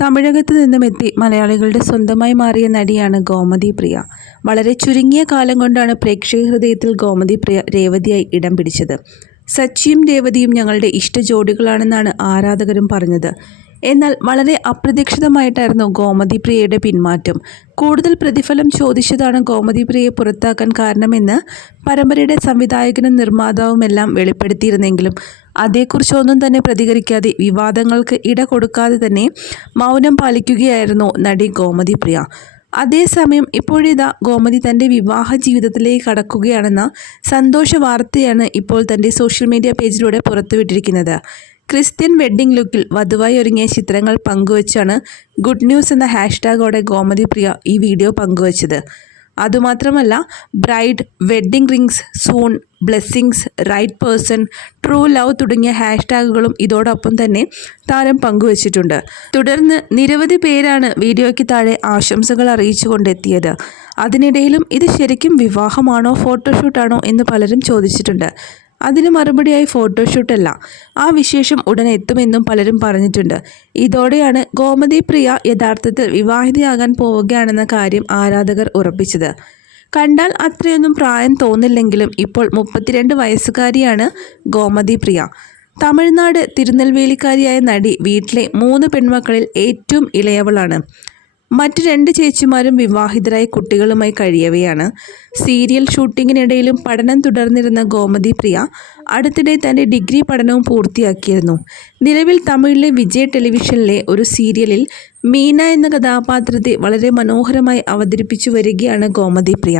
തമിഴകത്ത് നിന്നും എത്തി മലയാളികളുടെ സ്വന്തമായി മാറിയ നടിയാണ് ഗോമതി പ്രിയ. വളരെ ചുരുങ്ങിയ കാലം കൊണ്ടാണ് പ്രേക്ഷക ഹൃദയത്തിൽ ഗോമതി പ്രിയ രേവതിയായി ഇടം പിടിച്ചത്. സച്ചിയും രേവതിയും ഞങ്ങളുടെ ഇഷ്ട ജോഡികളാണെന്നാണ് ആരാധകരും പറഞ്ഞത്. എന്നാൽ വളരെ അപ്രതീക്ഷിതമായിട്ടായിരുന്നു ഗോമതി പ്രിയയുടെ പിന്മാറ്റം. കൂടുതൽ പ്രതിഫലം ചോദിച്ചതാണ് ഗോമതി പ്രിയയെ പുറത്താക്കാൻ കാരണമെന്ന് പരമ്പരയുടെ സംവിധായകനും നിർമ്മാതാവുമെല്ലാം വെളിപ്പെടുത്തിയിരുന്നെങ്കിലും അതേക്കുറിച്ചൊന്നും തന്നെ പ്രതികരിക്കാതെ വിവാദങ്ങൾക്ക് ഇട കൊടുക്കാതെ തന്നെ മൗനം പാലിക്കുകയായിരുന്നു നടി ഗോമതി പ്രിയ. അതേസമയം ഇപ്പോഴിതാ ഗോമതി തന്റെ വിവാഹ ജീവിതത്തിലേക്ക് കടക്കുകയാണെന്ന സന്തോഷ വാർത്തയാണ് ഇപ്പോൾ തന്റെ സോഷ്യൽ മീഡിയ പേജിലൂടെ പുറത്തുവിട്ടിരിക്കുന്നത്. ക്രിസ്ത്യൻ വെഡ്ഡിംഗ് ലുക്കിൽ വധുവായി ഒരുങ്ങിയ ചിത്രങ്ങൾ പങ്കുവച്ചാണ് ഗുഡ് ന്യൂസ് എന്ന ഹാഷ്ടാഗോടെ ഗോമതി പ്രിയ ഈ വീഡിയോ പങ്കുവച്ചത്. അതുമാത്രമല്ല bride wedding rings soon blessings right person true love തുടങ്ങിയ ഹാഷ്ടാഗുകളും ഇതോടൊപ്പം തന്നെ താരം പങ്കുവച്ചിട്ടുണ്ട്. തുടർന്ന് നിരവധി പേരാണ് വീഡിയോയ്ക്ക് താഴെ ആശംസകൾ അറിയിച്ചുകൊണ്ടെത്തിയത്. അതിനിടയിലും ഇത് ശരിക്കും വിവാഹമാണോ ഫോട്ടോഷൂട്ടാണോ എന്ന് പലരും ചോദിച്ചിട്ടുണ്ട്. അതിന് മറുപടിയായി ഫോട്ടോഷൂട്ടല്ല ആ വിശേഷം ഉടനെ എത്തുമെന്നും പലരും പറഞ്ഞിട്ടുണ്ട്. ഇതോടെയാണ് ഗോമതി പ്രിയ യഥാർത്ഥത്തിൽ വിവാഹിതയാകാൻ പോവുകയാണെന്ന കാര്യം ആരാധകർ ഉറപ്പിച്ചത്. കണ്ടാൽ അത്രയൊന്നും പ്രായം തോന്നില്ലെങ്കിലും ഇപ്പോൾ മുപ്പത്തിരണ്ട് വയസ്സുകാരിയാണ് ഗോമതി പ്രിയ. തമിഴ്നാട് തിരുനെൽവേലിക്കാരിയായ നടി വീട്ടിലെ മൂന്ന് പെൺമക്കളിൽ ഏറ്റവും ഇളയവളാണ്. മറ്റു രണ്ട് ചേച്ചിമാരും വിവാഹിതരായ കുട്ടികളുമായി കഴിയവെയാണ്. സീരിയൽ ഷൂട്ടിങ്ങിനിടയിലും പഠനം തുടർന്നിരുന്ന ഗോമതി പ്രിയ അടുത്തിടെ തന്റെ ഡിഗ്രി പഠനവും പൂർത്തിയാക്കിയിരുന്നു. നിലവിൽ തമിഴിലെ വിജയ് ടെലിവിഷനിലെ ഒരു സീരിയലിൽ മീന എന്ന കഥാപാത്രത്തെ വളരെ മനോഹരമായി അവതരിപ്പിച്ചു വരികയാണ് ഗോമതി പ്രിയ.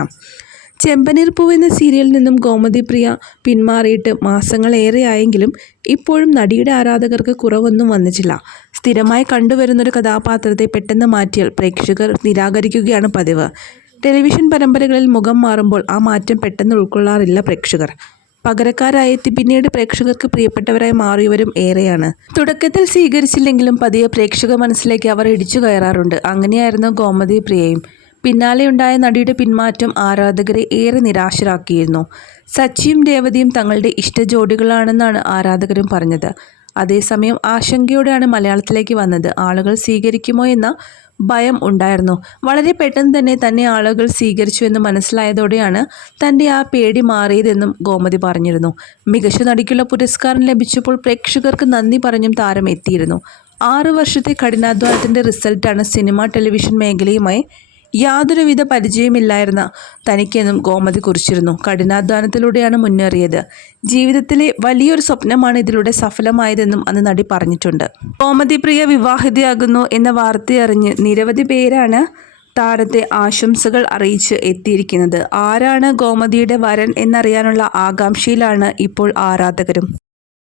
ചെമ്പനീർ പൂവ് എന്ന സീരിയലിൽ നിന്നും ഗോമതി പ്രിയ പിന്മാറിയിട്ട് മാസങ്ങളേറെയായെങ്കിലും ഇപ്പോഴും നടിയുടെ ആരാധകർക്ക് കുറവൊന്നും വന്നിട്ടില്ല. സ്ഥിരമായി കണ്ടുവരുന്നൊരു കഥാപാത്രത്തെ പെട്ടെന്ന് മാറ്റിയാൽ പ്രേക്ഷകർ നിരാകരിക്കുകയാണ് പതിവ്. ടെലിവിഷൻ പരമ്പരകളിൽ മുഖം മാറുമ്പോൾ ആ മാറ്റം പെട്ടെന്ന് ഉൾക്കൊള്ളാറില്ല പ്രേക്ഷകർ. പകരക്കാരായെത്തി പിന്നീട് പ്രേക്ഷകർക്ക് പ്രിയപ്പെട്ടവരായി മാറിയവരും ഏറെയാണ്. തുടക്കത്തിൽ സ്വീകരിച്ചില്ലെങ്കിലും പതിയെ പ്രേക്ഷക മനസ്സിലേക്ക് അവർ ഇടിച്ചു കയറാറുണ്ട്. അങ്ങനെയായിരുന്നു ഗോമതി പ്രിയയും. പിന്നാലെയുണ്ടായ നടിയുടെ പിന്മാറ്റം ആരാധകരെ ഏറെ നിരാശരാക്കിയിരുന്നു. സച്ചിയും രേവതിയും തങ്ങളുടെ ഇഷ്ട ജോഡികളാണെന്നാണ് ആരാധകരും പറഞ്ഞത്. അതേസമയം ആശങ്കയോടെയാണ് മലയാളത്തിലേക്ക് വന്നത്. ആളുകൾ സ്വീകരിക്കുമോ എന്ന ഭയം ഉണ്ടായിരുന്നു. വളരെ പെട്ടെന്ന് തന്നെ തന്നെ ആളുകൾ സ്വീകരിച്ചു എന്ന് മനസ്സിലായതോടെയാണ് തന്റെ ആ പേടി മാറിയതെന്നും ഗോമതി പറഞ്ഞിരുന്നു. മികച്ച നടിക്കുള്ള പുരസ്കാരം ലഭിച്ചപ്പോൾ പ്രേക്ഷകർക്ക് നന്ദി പറഞ്ഞും താരം എത്തിയിരുന്നു. ആറു വർഷത്തെ കഠിനാധ്വാനത്തിന്റെ റിസൾട്ടാണ് സിനിമ ടെലിവിഷൻ മേഖലയുമായി യാതൊരുവിധ പരിചയമില്ലായിരുന്ന തനിക്കെന്നും ഗോമതി കുറിച്ചിരുന്നു. കഠിനാധ്വാനത്തിലൂടെയാണ് മുന്നേറിയത്. ജീവിതത്തിലെ വലിയൊരു സ്വപ്നമാണ് ഇതിലൂടെ സഫലമായതെന്നും അന്ന് നടി പറഞ്ഞിട്ടുണ്ട്. ഗോമതി പ്രിയ വിവാഹിതയാകുന്നു എന്ന വാർത്തയറിഞ്ഞ് നിരവധി പേരാണ് താരത്തെ ആശംസകൾ അറിയിച്ച് എത്തിയിരിക്കുന്നത്. ആരാണ് ഗോമതിയുടെ വരൻ എന്നറിയാനുള്ള ആകാംക്ഷയിലാണ് ഇപ്പോൾ ആരാധകരും.